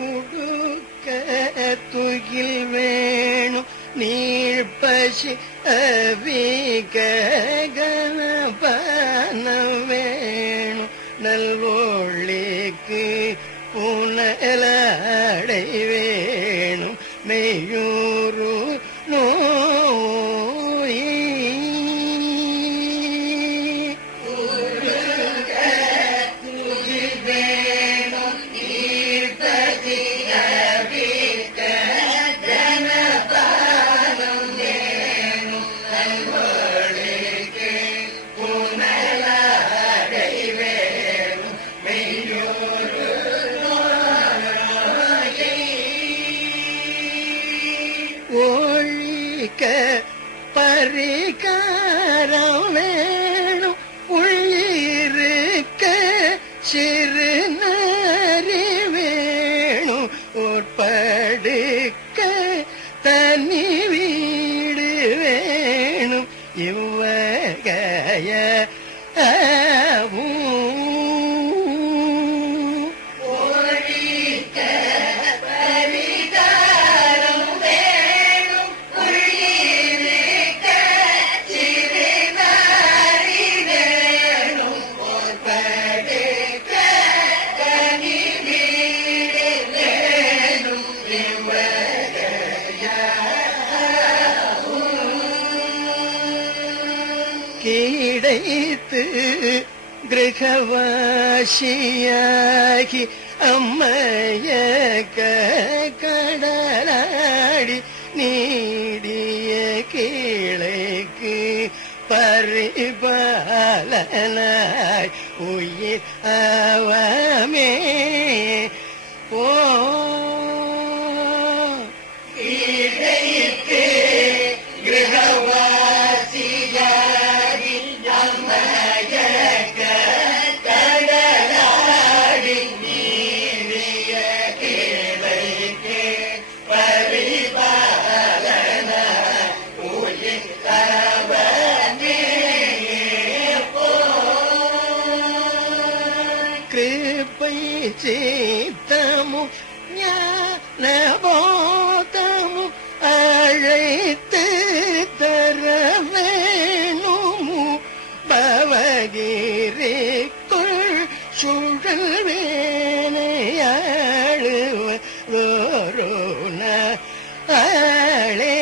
உடுக்க துகில் வேணும் நீழ்பசி அவிக கணபன வேணும் நல்வொழிக்கு புனலடை வேணும் மெய்யூரு நோய் ஒழிக்க பரிகாரம் வேணும் உயிருக்கு சிறு நரி வேணும் உட்படுக்க தனி வீடு வேணும் இவ்வகைய கிடைத்து கிரகவாசியாகி அம்மைய கடலாடி நீடிய கீழைக்கு பரிபாலனாய் உயிர் அவமே ஓ கிடைத்து கிரகவாசியாகி அம்மைய கடலாடி நீடிய கீழைக்கு பரிபாலனாய் உயிர் அவமே கிருபை சித்தமும் ஞானபோதமும் அழைத்து தர வேணும் பவகிரிக்குள் சுழல் வேணையாழுவதோரோன ஆளே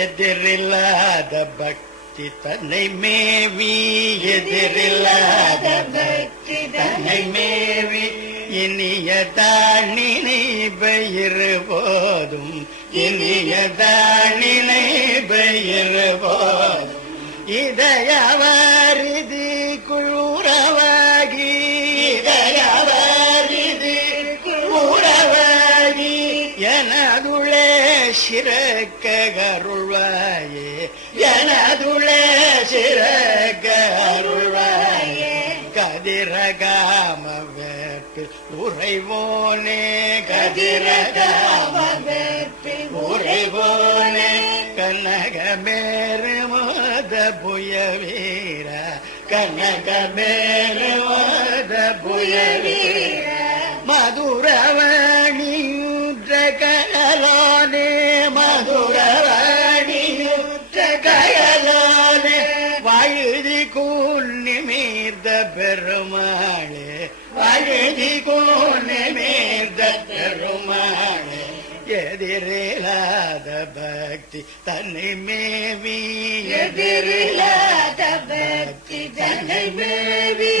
எதிரில்லாத பக்தி தன்னை மேவி எதிரில்லாத பக்தி தன்னை மேவி இனியதாள் நினைபயிரு போதும் இனியதாளினை பயிரு போதும் இதயவாரிதி குழுரவாகி இதயவாரிதி குழுரவாகி எனதுளே சிறக்க கருள்வாயே எனதுளே சிறக்க அருள்வாயே கதிரகாம வேப்பில் உறைவோனே கதிரகாம வேப்பில் உறைவோனே கனகமேறு மோத புய வீர கனகமேறு மோத புய வீர மதுரவாணியுற்ற கயலோனே மதுரவாணியுற்ற கயலோனே வாழுதி கூர்நிமீர்ந்த பெருமாளே வாழுதி கூர்நிமீர்ந்த பெருமாளே எதிரில்லாத பக்தி தன்னை மேவி எதிரில்லாத பக்தி தன்னை மேவி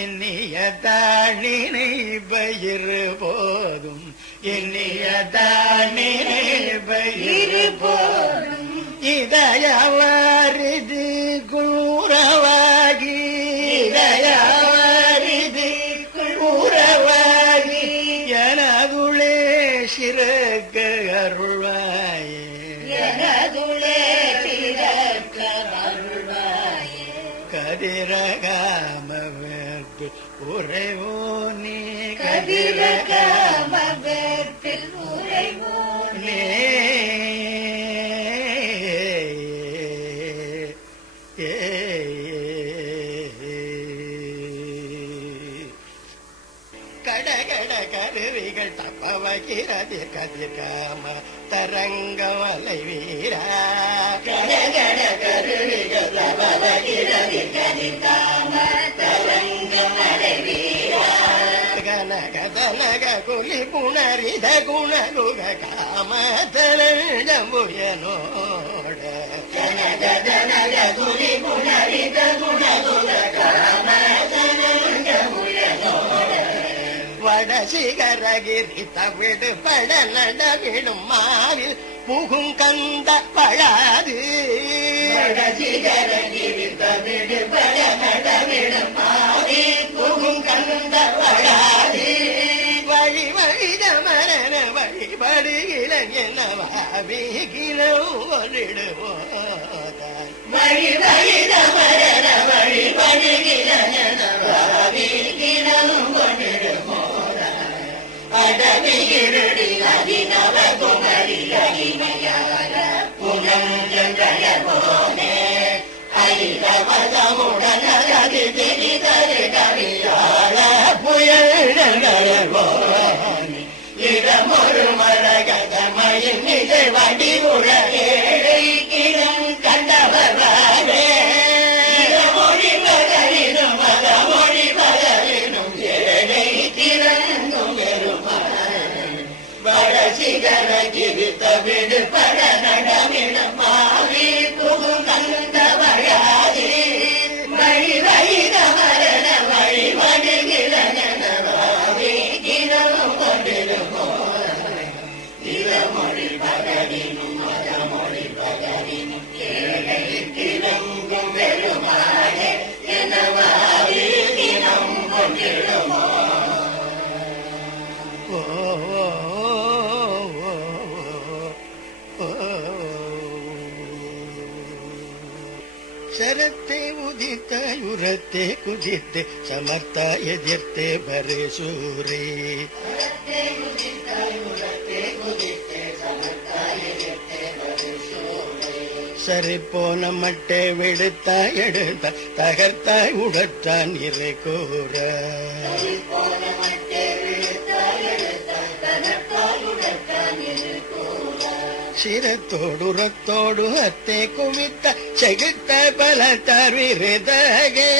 இனிய தாளினை பயிரு போதும் இனிய தாளினை பயிரு போதும் இதயவாரிதி குரவாகி இதயவாரிதி குரவாகி எனதுளே சிறக்க அருள்வாயே எனதுளே சிறக்க அருள்வாயே கதிரகாம வேற்பில் உறைவோனே கதிரகாம வேற்பில் உறைவோனே கடகட கருவிகள் தப்பவகிறது கதிர்காம தரங்கமலை வீரா கடகட கருவிகள் தப்பவகிறது கதிர்காம தரங்கமலை வீரா கனக தனக குலி புணரித குணலுக காம தரஞ்சமுயனோட கனக தனக குலி புணரித குணலுக காம தரஞ்சமுயனோட வடசிகரகிரி தவிடு பட நடவிடும் மாவில் புகும் கந்த பழாது வடசிகரகிரி தவிடு பட நடவிடும் மாவில் புகும் கந்த பழாது வழி வழித மரண வழிபடுகிலன் என்னவாவிகிலும் ஒரிடுவோதான் வழி வழித மரண வழிபடுகிலன் என்னவாவிகிலும் ஒரிடுவோம் அடவிகிருடி அதிநவ குமரி அடிமையார புனஞ்சங்கய போனே ஐதவதமுடன் அகதி திரிதரு கவியாள புயழங்கய போனே இடமொரு மரகதமயில் நிஜை வடி உலகேழை கிடம் கண்டவராரே இடமொழி பகலினும் மதமொழி பகலினும் ஏழை திறந்தும் வடசிகர கிரித்த விடு பட நடமிடம் மாவி புகும் கந்த வழாதி வழி வழித மரண வழி வடுகிழனவாவி கிணமும் கொண்டிருமோ திறமொழி பகலினும் மதமொழி பகலினும் ஏழை கிழங்கும் பெருமாளே எனவாவி கிணம் கொண்டிருமோ ಶರತ್ತೆ ಉದಿತ ಯುರತೆ ಕುದಿತೆ ಸಮರ್ಥ ಎದಿರ್ತೆ ಬರೆಸೂರೇ சரிப்போன மட்டை வெடுத்த எடுத்த தகர்த்தாய் உடற்றான் இறை கூற சிரத்தோடு ரத்தோடு அத்தை குவித்த செகுத்த பல தருவிரதகே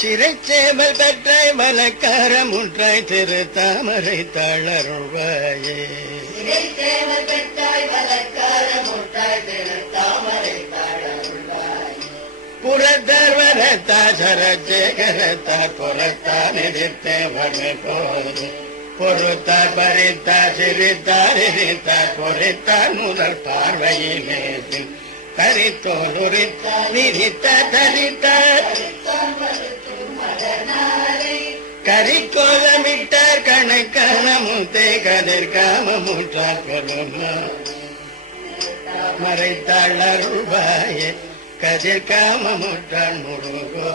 சிறைச்சேவல் பெற்றாய் மலக்காரம் உற்றாய் திரு தாமரை தளர்வாயே சிறைச்சேவல் பெற்றாய் மலக்காரம் உற்றாய் திரு தாமரை தளர்வாயே புறத்தார் வரத்தார் சரச்சேகரத்தார் புறத்தார் எதிர்த்தேவர்கள் போது பொறுத்தார் பறித்தார் சிரித்தார் எரித்தார் பொறித்தார் முதல் பார்வையிலே கரித்தோல் உரித்தார் விரித்தார் தரித்தார் கரிக்கோலமிட்டார் கணக்கணமுத்தே கதிர் காமமுற்றார் பெருமா மறைத்தாள் அருள்வாயே கதிர் காமமுற்றாள் முருகோ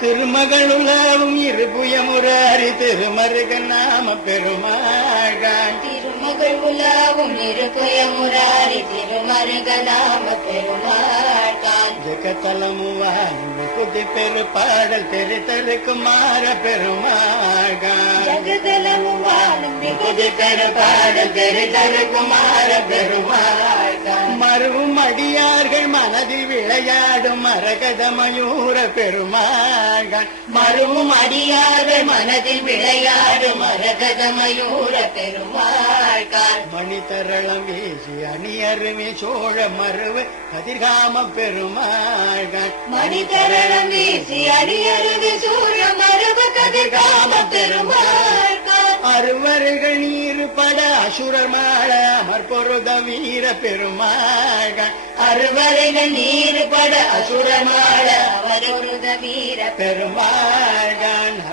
திருமகளுலாவும் இருபுயமுராரி திருமருக நாம பெருமாள் திருமகள் உலாவும் இருபுயமுராரி திருமருக நாம பெருமாள் ஜெகத்தலமுவான் குதி பெரு பாடல் தெரித்தரு குமார பெருமாள் ஜகதலமுவானும் மிகுதி பெரு பாடல் தெரிதரு குமார பெருமாள் மருவும் அடியார்கள் மனதில் விளையாடும் மரகத மயூர பெருமாள் மருவும் அடியார்கள் மனதில் விளையாடும் மரகத மயூர பெருமாள் மணித்தரளம் வீசி அணியருவி சோழ மருவு கதிர்காம பெருமாள் மணித்தரளம் வீசி அணியருவி சூழ மருவு கதிர்காம பெருமாள் அறுவர்கள் நீர் பட அசுரர் மாள அமர்பொருத வீர பெருமாள் அறுவர்கள் நீர் பட அசுரர் மாள அவருத வீர பெருமாள்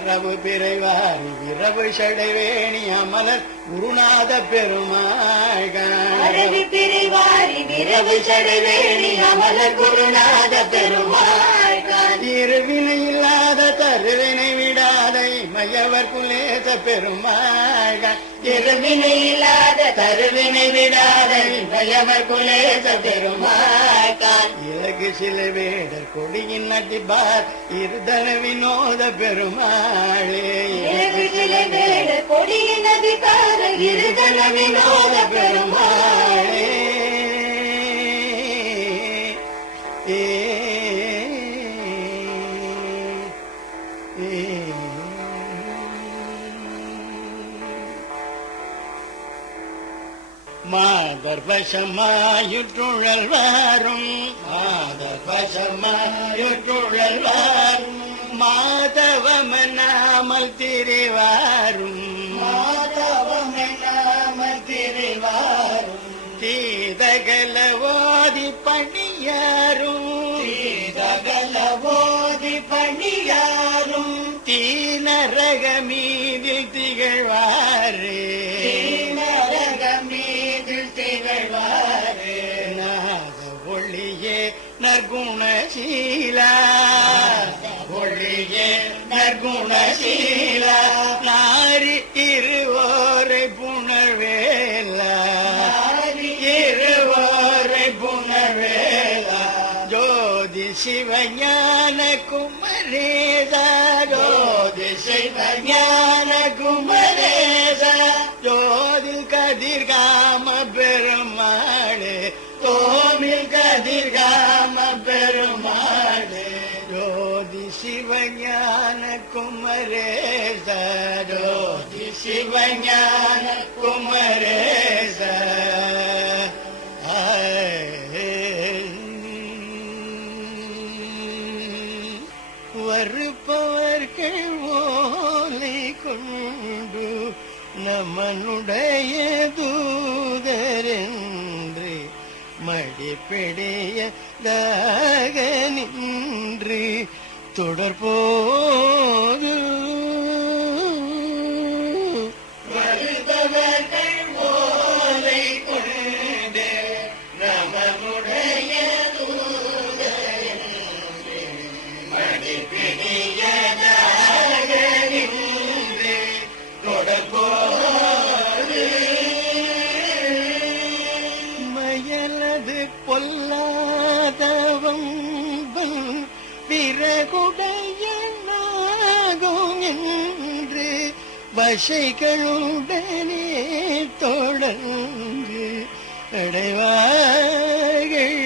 அரவு பிறைவாரி விரவு சடைவேணி அமலர் குருநாத பெருமாள் அரவி பிறைவாரி விரவு சடைவேணி அமலர் குருநாத பெருமாள் இருவினை இல்லாத தருவினை விடாத இமையவர் குலேச பெருமாள் இருவினை இல்லாத தருவினை விடாத இமையவர் குலேச பெருமாள் இலகு சில வேடர் கொடியின் நடிபார் இருதன வினோத பெருமாளே இலகு சில வேடர் கொடியின் நடிபார் இருதன வினோத பெருமாளே மாதர் வசமாயுற்றுழல் வாரும் மாதர் வசமாயுற்றுழல் வாரும் மாதவமனாமல் திரிவாரும் மாதவமனாமல் திரிவாரும் தீதகல ஓதி பணியாரும் தீதகல ஓதி பணியாரும் தீனரக மீதில் திகழ்வாரே நற்குணசீலா ஒளியே நற்குணசீலா நாரி இருவோரை புணர்வேலா இருவோரை புணர்வேலா ஜோதி சிவஞான குமரேசா ஜோதி சிவஞான குமரேசா ஜோதில் கதிர்காம பெருமாளே கோவில் கதிர்காம பெருமாளே ஜோதி சிவஞான குமரேச ஜோதி சிவஞான குமரேச வருப்பவர்கள் ஓலை கொண்டு நமனுடைய தூதரென்று மடிப்பிடையதாக நின்று தொடர்போது வருபவர்கள் ஓலை கொண்டு நமனுடைய தூதரென்று மடிப்பிடையதாக நின்று தொடர்போது மயலது பொல்லாதவம் பிறகுடைய நாகும் என்று வசைகளுடனே தொடர்ந்து அடைவார்கள்.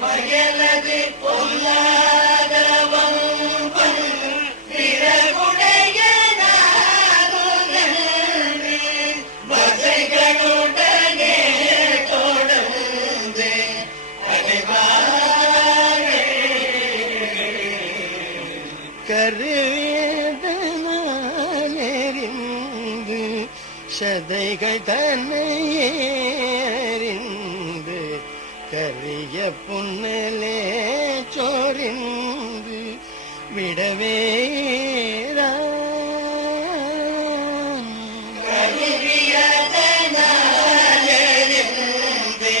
மயலது பொல்லாத வம்பன் பிறகுடைய நாகுநன்று வசைகளுடனே தொடர்ந்து அடைவார்கள். கருவேதனாலெறிந்து சதைகள் தன்னையேறிந்து கரிய புன்னலே சோரிந்து விடவேதான். கருவியதனாலெறிந்து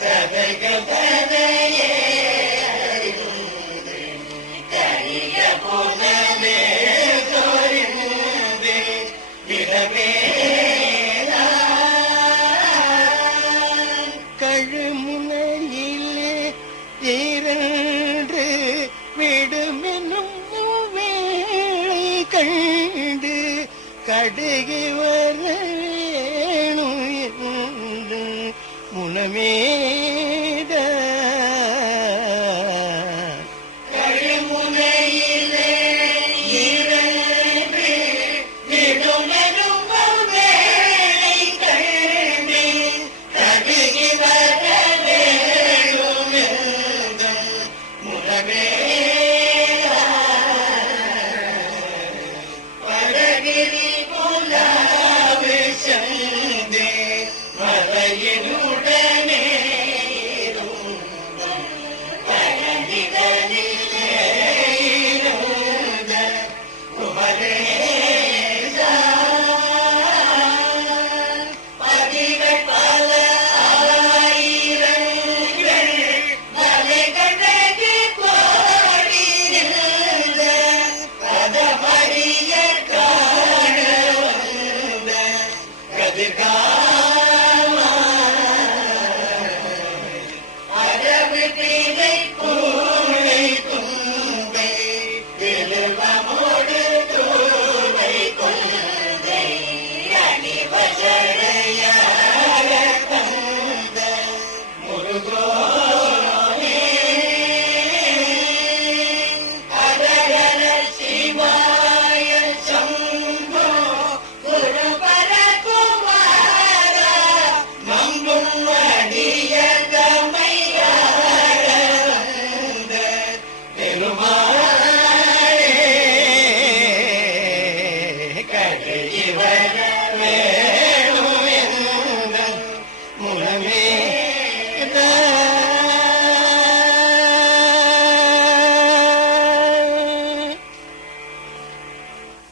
சதைகள் தன்னையே அறிந்து கரிய புனலே சோரிந்து விடவேதான். கழுமுனையிலே இரண்டு விடுமெனும் வேளை கண்டு கடுகி வரேணு என்று முனமேத கழுமுனையிலே இரண்டு விடுமெனும் வேளை கண்டு கடுகி வர வேண்டுமென்றும் முனமேதான். படகிரி புலாவு சந்தே மலையினுடனே இருந்தும் பழனிதனிலே இருந்த குமரேசா. பதிகள் பல ஆயிரங்கள் மலைகடகு கோடி நின்ற கதமறிய காண வந்த கதிர்காமா அரபு